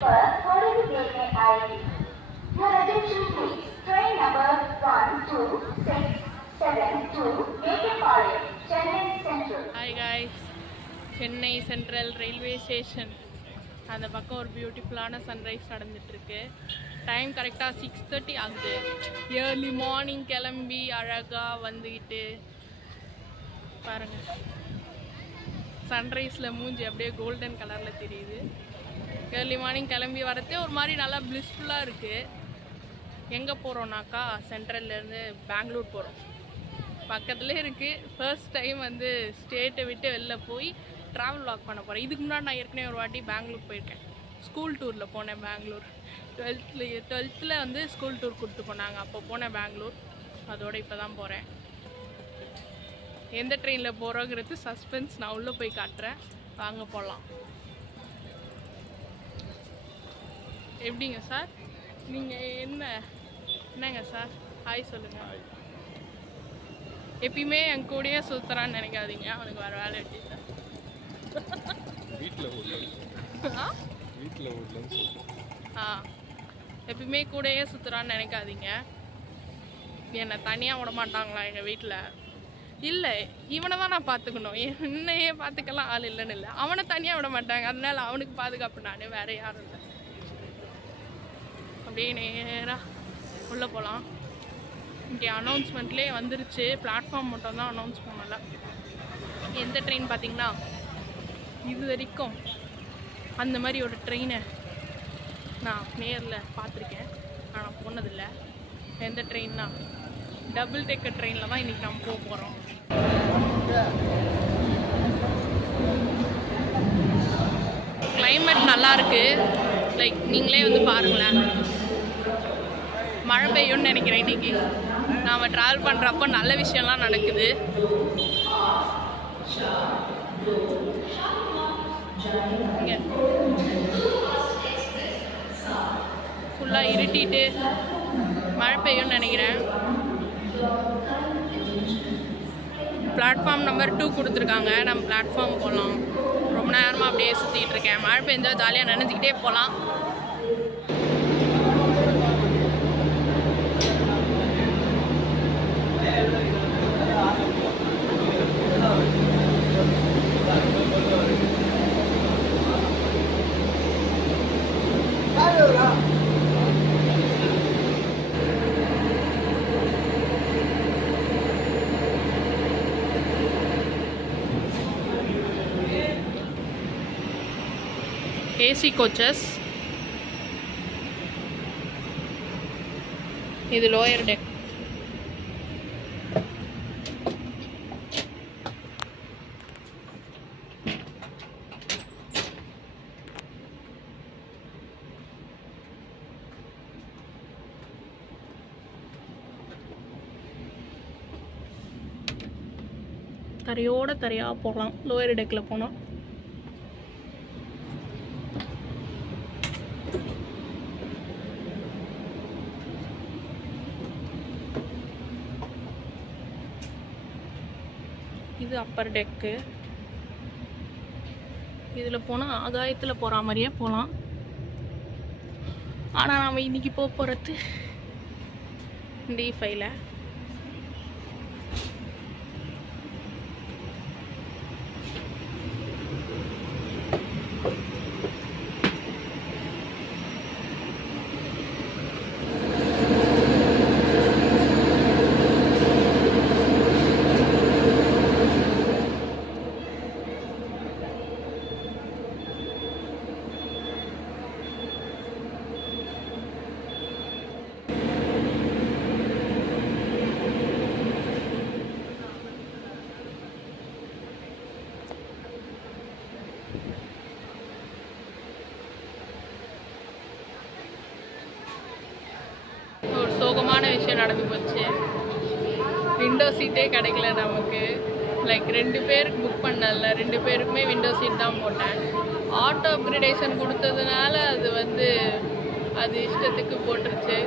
Your attention please. Train number 12672 Megapalayam, Chennai Central. Hi guys, Chennai Central Railway Station. அந்த பக்கம் ஒரு பியூட்டிஃபுல்லான sunrise நடந்துட்டுருக்கு. டைம் கரெக்டாக 6:30 ஆகுது. ஏர்லி மார்னிங் கிளம்பி அழகாக வந்துக்கிட்டு பாருங்கள், சன்ரைஸில் மூஞ்சி அப்படியே கோல்டன் கலரில் தெரியுது. ஏர்லி மார்னிங் கிளம்பி வரதே ஒரு மாதிரி நல்லா பிளிஸ்ஃபுல்லாக இருக்குது. எங்கே போகிறோன்னாக்கா சென்ட்ரல்லேருந்து பெங்களூர் போகிறோம். பக்கத்துலேயே இருக்குது. ஃபர்ஸ்ட் டைம் வந்து ஸ்டேட்டை விட்டு வெளில போய் ட்ராவல் வாக் பண்ண போகிறேன். இதுக்கு முன்னாடி நான் ஏற்கனவே ஒரு வாட்டி பெங்களூர் போயிருக்கேன். ஸ்கூல் டூரில் போனேன் பெங்களூர். 12th வந்து ஸ்கூல் டூர் கூப்பிட்டு போனாங்க, அப்போ போனேன் பெங்களூர். அதோடு இப்போ தான் போகிறேன். எந்த ட்ரெயினில் போகிறோங்கிறது சஸ்பென்ஸ், நான் உள்ளே போய் காட்டுறேன். வாங்க போகலாம். எப்படிங்க சார், நீங்கள் என்னங்க சார் ஹாய் சொல்லுங்கள். எப்பயுமே என் கூடயே சுற்றுறான்னு நினைக்காதீங்க, அவனுக்கு வர வேலை எப்படி சார். எப்பயுமே கூடயே சுற்றுறான்னு நினைக்காதீங்க. என்னை தனியாக விட மாட்டாங்களா எங்கள் வீட்டில்? இல்லை, இவனை தான் நான் பார்த்துக்கணும். என்னையே பார்த்துக்கலாம் ஆள் இல்லைன்னு இல்லை, அவனை தனியாக விட மாட்டாங்க. அதனால அவனுக்கு பாதுகாப்பு நான், வேறு யாரும் இல்லை. அப்படியே நேராக உள்ளே போகலாம். இங்கே அனௌன்ஸ்மெண்ட்லேயே வந்துருச்சு, பிளாட்ஃபார்ம் மட்டும் தான் அனௌன்ஸ் பண்ணல. எந்த ட்ரெயின் பார்த்திங்கன்னா, இது வரைக்கும் அந்த மாதிரி ஒரு ட்ரெயினை நான் நேரில் பார்த்துருக்கேன், ஆனால் போனதில்லை. எந்த ட்ரெயின்னா டபுள் டெக்கர் ட்ரெயினில் தான் இன்றைக்கி நம்ம போக போகிறோம். கிளைமேட் நல்லாயிருக்கு. லைக் நீங்களே வந்து பாருங்களேன், மழை பெய்யும்னு நினைக்கிறேன். இன்றைக்கி நாம் ட்ராவல் பண்ணுறப்போ நல்ல விஷயம்லாம் நடக்குது. இங்கே ஃபுல்லாக இருட்டிட்டு மழை பெய்யும்னு நினைக்கிறேன். பிளாட்ஃபார்ம் நம்பர் 2 கொடுத்துருக்காங்க. நம்ம பிளாட்ஃபார்ம் போகலாம். ரொம்ப நேரமாக அப்படியே சுற்றிட்டு இருக்கேன். மழை பெஞ்சால் ஜாலியாக நினைஞ்சிக்கிட்டே போகலாம். AC coaches. இது லோயர் டெக். தரையோட தரையாக போகலாம் லோயர் டெக்கில் போனால். இது அப்பர் டெக்கு. இதில் போனால் ஆகாயத்தில் போகிற மாதிரியே போகலாம். ஆனால் நாம் இன்றைக்கி போகிறது D5ல. ஒரு சோகமான விஷயம் நடந்து போச்சு. விண்டோ சீட்டே கிடைக்கல நமக்கு. லைக் 2 பேருக்கு புக் பண்ணல, 2 பேருக்குமே விண்டோ சீட் தான் போட்டேன். ஆட்டோ அப்கிரேடேஷன் கொடுத்ததுனால அது இஷ்டத்துக்கு போட்டுருச்சு.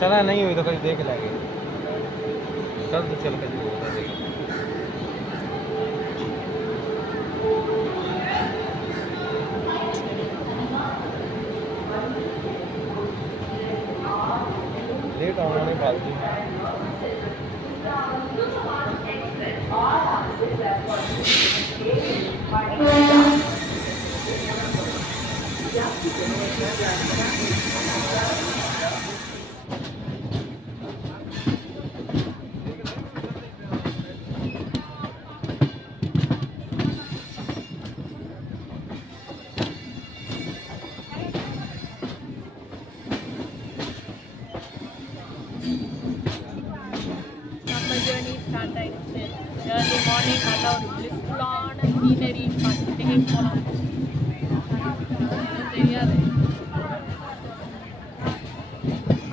चला नहीं हुई तो कभी देख लेंगे। कल तो चल कर लेट होने फालतू ஜேர்னி ஸ்டார்ட் ஆகிடுச்சு. ஏர்லி மார்னிங் நல்லா ஒரு பிளிஸ்ஃபுல்லான சீனரி பார்த்துட்டே போகலாம். தெரியாது,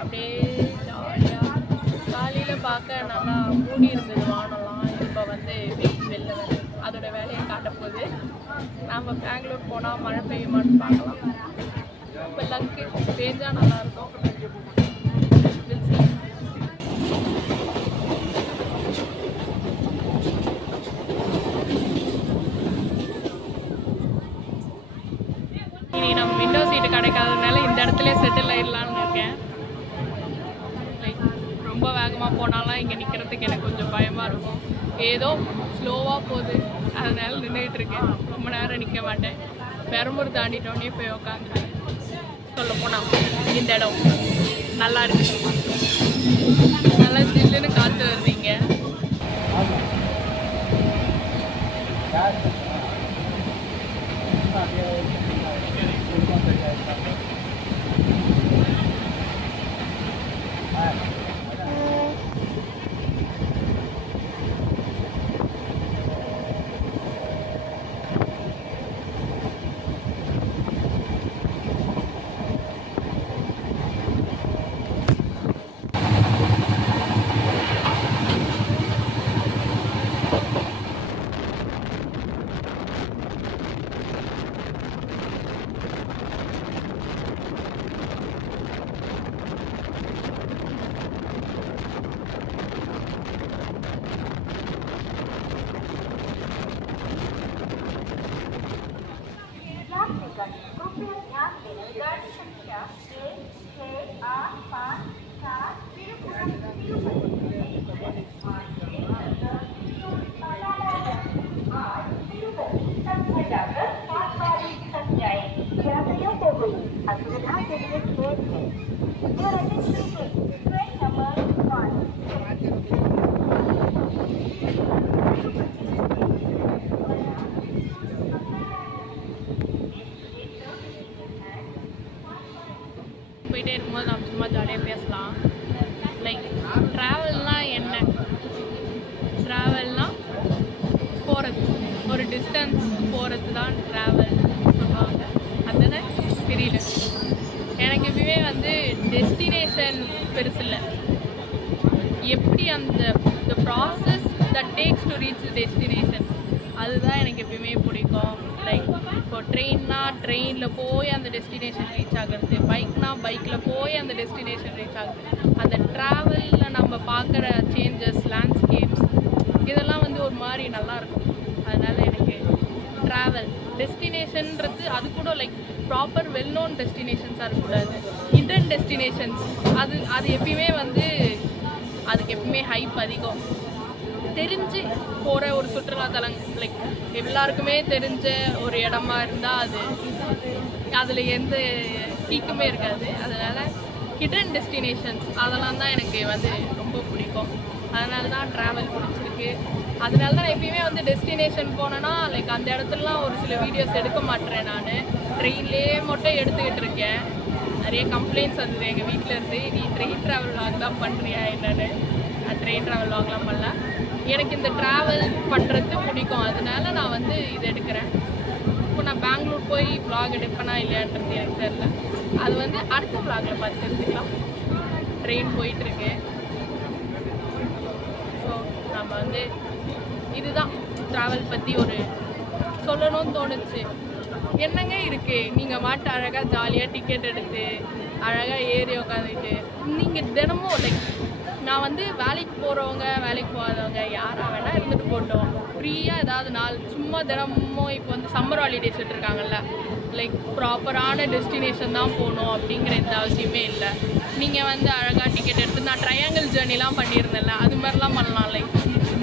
அப்படியே ஜாலியாக காலையில் பார்க்க நல்லா மூடி இருந்தது வானம்லாம். இப்போ வந்து வெயில் வெளில வருது, அதோட வேலையை காட்ட போகுது. நாம் பெங்களூர் போனால் மழை பெய்யுமான்னு பார்க்கலாம். இப்போ லக்கு பேஞ்சால் நல்லாயிருக்கும். இனி நம்ம விண்டோ சீட்டு கிடைக்காததுனால இந்த இடத்துல செட்டில் ஆயிடலான்னு இருக்கேன். லைக் ரொம்ப வேகமாக போனாலும் இங்கே நிற்கிறதுக்கு எனக்கு கொஞ்சம் பயமாக இருக்கும். ஏதோ ஸ்லோவாக போகுது, அதனால நின்றுட்டு இருக்கேன். ரொம்ப நேரம் நிற்க மாட்டேன். பெரம்பூர் தாண்டிட்டோடனே போய் உக்காந்துட்டேன். சொல்ல போனால் இந்த இடம் நல்லா இருக்கு, நல்லா ஜில்லுன்னு காற்று வருவீங்க. போயிட்டே இருக்கும்போது நம்ம சும்மா ஜாலியாக பேசலாம். லைக் ட்ராவல்னால் என்ன? ட்ராவல்னால் போகிறது, ஒரு டிஸ்டன்ஸ் போகிறது தான் ட்ராவல் சொல்லுவாங்க. அதுதானே தெரியல எனக்கு. எப்பவுமே வந்து டெஸ்டினேஷன் பெருசு இல்லை, எப்படி அந்த process that takes to reach destination, அதுதான் எனக்கு எப்பயுமே பிடிக்கும். லைக் இப்போ ட்ரெயின்னா ட்ரெயினில் போய் அந்த டெஸ்டினேஷன் ரீச் ஆகிறது, பைக்னா பைக்கில் போய் அந்த டெஸ்டினேஷன் ரீச் ஆகுது. அந்த ட்ராவலில் நம்ம பார்க்குற சேஞ்சஸ், லேண்ட்ஸ்கேப்ஸ், இதெல்லாம் வந்து ஒரு மாதிரி நல்லாயிருக்கும். அதனால் எனக்கு ட்ராவல் டெஸ்டினேஷன்றது அது கூட லைக் ப்ராப்பர் வெல் நோன் டெஸ்டினேஷன்ஸாக இருக்கக்கூடாது. ஹிடன் டெஸ்டினேஷன்ஸ் அது எப்பயுமே வந்து அதுக்கு எப்பவுமே ஹைப் அதிகம். தெரிஞ்சு போகிற ஒரு சுற்றுலாத்தலம், லைக் எல்லாருக்குமே தெரிஞ்ச ஒரு இடமா இருந்தால் அதில் எந்த கீக்குமே இருக்காது. அதனால் ஹிடன் டெஸ்டினேஷன்ஸ் அதெல்லாம் தான் எனக்கு வந்து ரொம்ப பிடிக்கும். அதனால தான் ட்ராவல் பிடிச்சிருக்கு. அதனால தான் நான் எப்பயுமே வந்து டெஸ்டினேஷன் போனேன்னா லைக் அந்த இடத்துலலாம் ஒரு சில வீடியோஸ் எடுக்க மாட்டேறேன். நான் ட்ரெயின்லேயே மட்டும் எடுத்துக்கிட்டு இருக்கேன். நிறைய கம்ப்ளைண்ட்ஸ் வந்தது எங்கள் வீட்டில் இருந்து, நீ ட்ரெயின் ட்ராவல் வாங்கலாம் பண்ணுறியா என்னன்னு. நான் ட்ரெயின் ட்ராவல் வாங்கலாம் பண்ணல. எனக்கு இந்த ட்ராவல் பண்ணுறது பிடிக்கும், அதனால நான் வந்து இது எடுக்கிறேன். இப்போ நான் பெங்களூர் போய் வ்ளாக் எடுப்பேனா இல்லையான்றது எனக்கு தெரியல. அது வந்து அடுத்த வ்ளாகில் பார்த்து தெரிஞ்சுக்கலாம். ட்ரெயின் போயிட்டுருக்கு. ஸோ நம்ம வந்து இதுதான் ட்ராவல் பற்றி ஒரு சொல்லணும்னு தோணுச்சு. என்னங்க இருக்குது, நீங்கள் மாட்டு அழகாக ஜாலியாக டிக்கெட் எடுத்து அழகாக ஏறி உட்காந்துட்டு நீங்கள் தினமும் லைக் நான் வந்து வேலைக்கு போகிறவங்க வேலைக்கு போகாதவங்க யாராக வேணால் இருந்துட்டு போட்டோம். ஃப்ரீயாக ஏதாவது நாள் சும்மா தினமும் இப்போ வந்து சம்மர் ஹாலிடேஸ் விட்டுருக்காங்கல்ல, லைக் ப்ராப்பரான டெஸ்டினேஷன் தான் போகணும் அப்படிங்கிற எந்த அவசியமே இல்லை. நீங்கள் வந்து அழகாக டிக்கெட் எடுத்து நான் ட்ரையாங்கிள் ஜேர்னிலாம் பண்ணியிருந்தேன்ல, அது மாதிரிலாம் பண்ணலாம். லைக்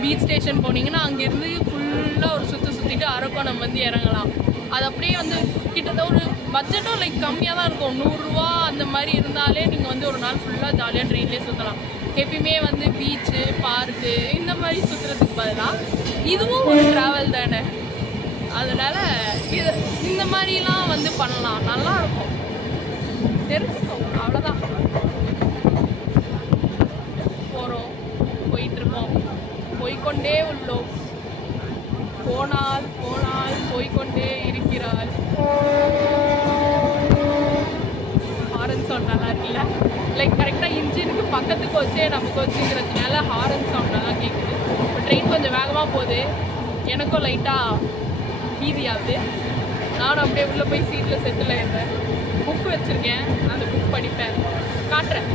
பீச் ஸ்டேஷன் போனீங்கன்னா அங்கேருந்து ஃபுல்லாக ஒரு சுற்றிட்டு அரக்கோணம் வந்து இறங்கலாம். அது அப்படியே வந்து கிட்டத்தட்ட ஒரு பட்ஜெட்டும் லைக் கம்மியாக தான் இருக்கும். 100 ரூபா அந்த மாதிரி இருந்தாலே நீங்கள் வந்து ஒரு நாள் ஃபுல்லாக ஜாலியாக ட்ரெயின்லேயே சுற்றலாம். எப்பயுமே வந்து பீச்சு பார்க்கு இந்த மாதிரி சுற்றுறதுக்கு பதிலாக இதுவும் ஒரு ட்ராவல் தானே. அதனால் இது இந்த மாதிரிலாம் வந்து பண்ணலாம், நல்லாயிருக்கும், தெரிஞ்சுக்கோங்க. அவ்வளோதான். போகிறோம், போயிட்டுருக்கோம், போய்கொண்டே உள்ளோம். போனால் போய்கொண்டே இருக்கிறாள். ஹாரன் சவுண்ட் நல்லா இருக்குல்ல, லைக் கரெக்டாக இன்ஜினுக்கு பக்கத்துக்கு வச்சே நமக்கு வச்சுங்கிறதுனால ஹாரன் சவுண்ட் நல்லா கேட்குது. இப்போ ட்ரெயின் கொஞ்சம் வேகமாக போகுது, எனக்கும் லைட்டாக பீதியாகுது. நானும் அப்படியே உள்ளே போய் சீட்டில் செட்டில் ஆயிருந்தேன். புக் வச்சுருக்கேன், அந்த புக் படிப்பேன், காட்டுறேன்.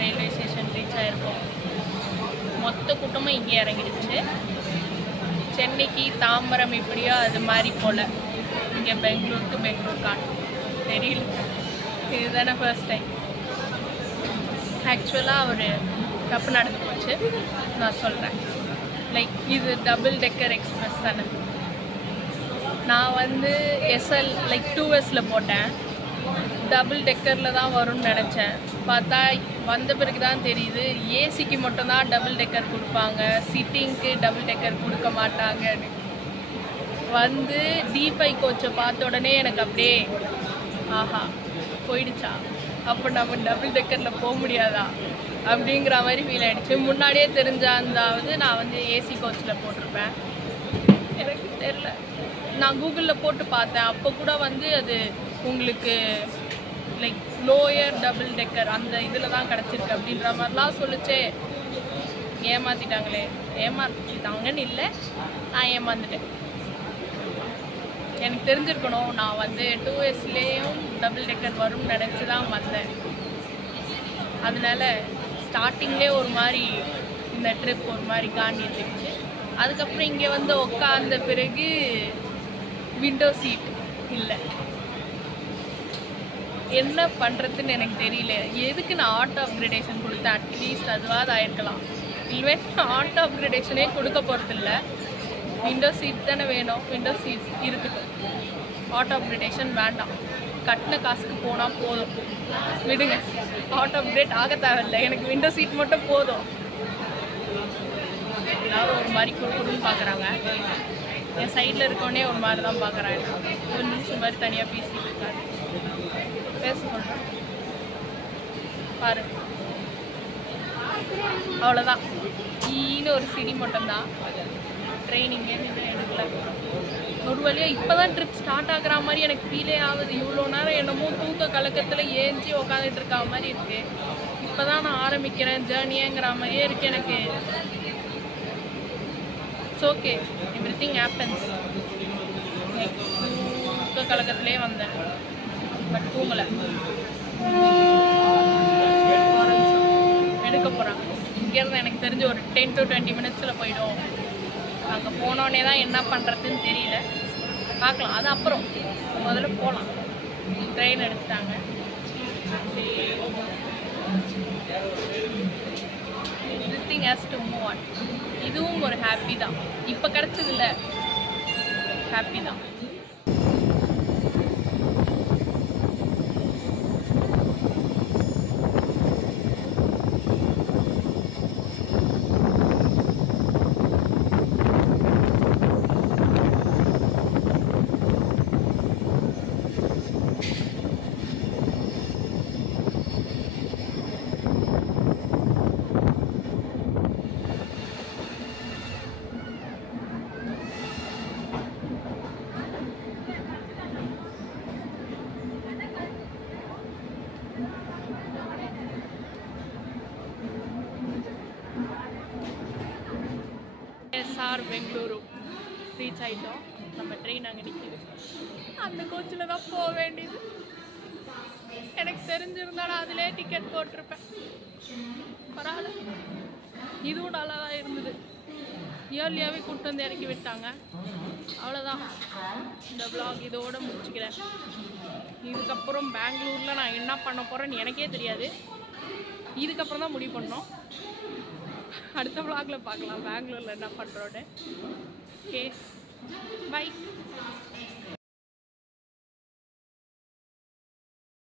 ரயில்வே ஸ்டேஷன் ரீச் ஆகிருக்கோம். மொத்த கூட்டமும் இங்கே இறங்கிடுச்சு. சென்னைக்கு தாம்பரம் எப்படியோ அது மாதிரி போல் இங்கே பெங்களூர் கான் தெரியல. இதுதானே ஃபர்ஸ்ட் டைம். ஆக்சுவலாக ஒரு தப்பு நடந்து போச்சு, நான் சொல்கிறேன். லைக் இது டபுள் டெக்கர் எக்ஸ்பிரஸ் தானே. நான் வந்து எஸ்எல் லைக் 2Sல போட்டேன். டபுள் டெக்கரில் தான் வரும்னு நினச்சேன். பார்த்தா வந்த பிறகு தான் தெரியுது ஏசிக்கு மட்டும்தான் டபுள் டெக்கர் கொடுப்பாங்க, சிட்டிங்க்கு டபுள் டெக்கர் கொடுக்க மாட்டாங்கன்னு. வந்து D5 கோச்சை பார்த்த உடனே எனக்கு அப்படியே ஆஹா போயிடுச்சா, அப்போ நம்ம டபுள் டெக்கரில் போக முடியாதா அப்படிங்கிற மாதிரி ஃபீல் ஆகிடுச்சு. முன்னாடியே தெரிஞ்சாந்தாவது நான் வந்து ஏசி கோச்சில் போட்டிருப்பேன். எனக்கு தெரில, நான் கூகுளில் போட்டு பார்த்தேன். அப்போ கூட வந்து அது உங்களுக்கு லைக் லோயர் டபுள் டெக்கர் அந்த இதில் தான் கிடச்சிருக்கு அப்படின்ற மாதிரிலாம் சொல்லிச்சே. ஏமாற்றிட்டாங்களே, ஏமாற்றிட்டாங்கன்னு இல்லை, நான் ஏமாந்துட்டேன். எனக்கு தெரிஞ்சிருக்கணும். நான் வந்து 2Sலேயும் டபுள் டெக்கர் வரும்னு நினச்சி தான் வந்தேன். அதனால ஸ்டார்டிங்லேயே ஒரு மாதிரி இந்த ட்ரிப் ஒரு மாதிரி காண்டி இருந்துச்சு. அதுக்கப்புறம் இங்கே வந்து உட்காந்த பிறகு விண்டோ சீட் இல்லை. என்ன பண்ணுறதுன்னு எனக்கு தெரியல. எதுக்கு நான் ஆட்டோ அப்கிரேடேஷன் கொடுத்தேன்? அட்லீஸ்ட் அதுவாது ஆயிருக்கலாம். இல்லவே நான் ஆட்டோ அப்கிரேடேஷனே கொடுக்க போகிறதில்ல. விண்டோ சீட் தானே வேணும். விண்டோ சீட் இருக்கட்டும், ஆட்டோ அப்கிரேடேஷன் வேண்டாம். கட்டின காசுக்கு போனால் போதும், விடுங்க. ஆட்டோ அப்கிரேட் ஆக தேவையில்லை, எனக்கு விண்டோ சீட் மட்டும் போதும். எல்லாரும் ஒரு மாதிரி குறுக்குன்னு பார்க்குறாங்க. என் சைடில் இருக்கோடனே ஒரு மாதிரி தான் பார்க்குறாங்க. ஒரு நிமிஷம் மாதிரி தனியாக பேசிட்டு இருக்காரு. பேச சொல்கிறேன் பாரு. அவ்வளோதான். ஈன்னு ஒரு சிடி மட்டும்தான். ட்ரெயினிங்கே இன்னும் எடுக்கல. ஒரு வழியாக இப்போ தான் ட்ரிப் ஸ்டார்ட் ஆகிற மாதிரி எனக்கு ஃபீலே ஆகுது. இவ்வளோ நேரம் என்னமோ தூக்க கலக்கத்தில் ஏஞ்சி உக்காந்துட்டு இருக்கா மாதிரி இருக்குது. இப்போ தான் நான் ஆரம்பிக்கிறேன் ஜேர்னியேங்கிற மாதிரியே இருக்குது எனக்கு. It's okay, everything happens. தூக்க கலக்கத்திலே வந்தேன், பட் தூங்கலை. எடுக்க போகிறாங்க இங்கேருந்து. எனக்கு தெரிஞ்ச ஒரு 10 to 20 minutes போயிடும். அங்கே போனோடனே தான் என்ன பண்ணுறதுன்னு தெரியல. பார்க்கலாம், அது அப்புறம். முதல்ல போகலாம். ட்ரெயின் எடுத்துட்டாங்க. Everything has to move on. இதுவும் ஒரு ஹாப்பி தான். இப்போ கிடச்சதில்ல, ஹாப்பி தான். எஸ்ஆர் பெங்களூரு ரீச் ஆகிட்டோம். நம்ம ட்ரெயின் அங்கே நிற்கிது. அந்த கோச்சில் தான் போக வேண்டியது. எனக்கு தெரிஞ்சிருந்தா நான் அதிலே டிக்கெட் போட்டிருப்பேன். பரவாயில்ல, இதுவும் நல்லா தான் இருந்தது. இயர்லியாகவே கூப்பிட்டு வந்து இறக்கி விட்டாங்க. அவ்வளோதான், இந்த vlog இதோடு முடிச்சுக்கிறேன். இதுக்கப்புறம் பெங்களூரில் நான் என்ன பண்ண போகிறேன்னு எனக்கே தெரியாது. இதுக்கப்புறம் தான் முடிவு பண்ணோம். அடுத்த vlogல பார்க்கலாம் பெங்களூரில் என்ன பண்ணுறோன்னு. Okay, by.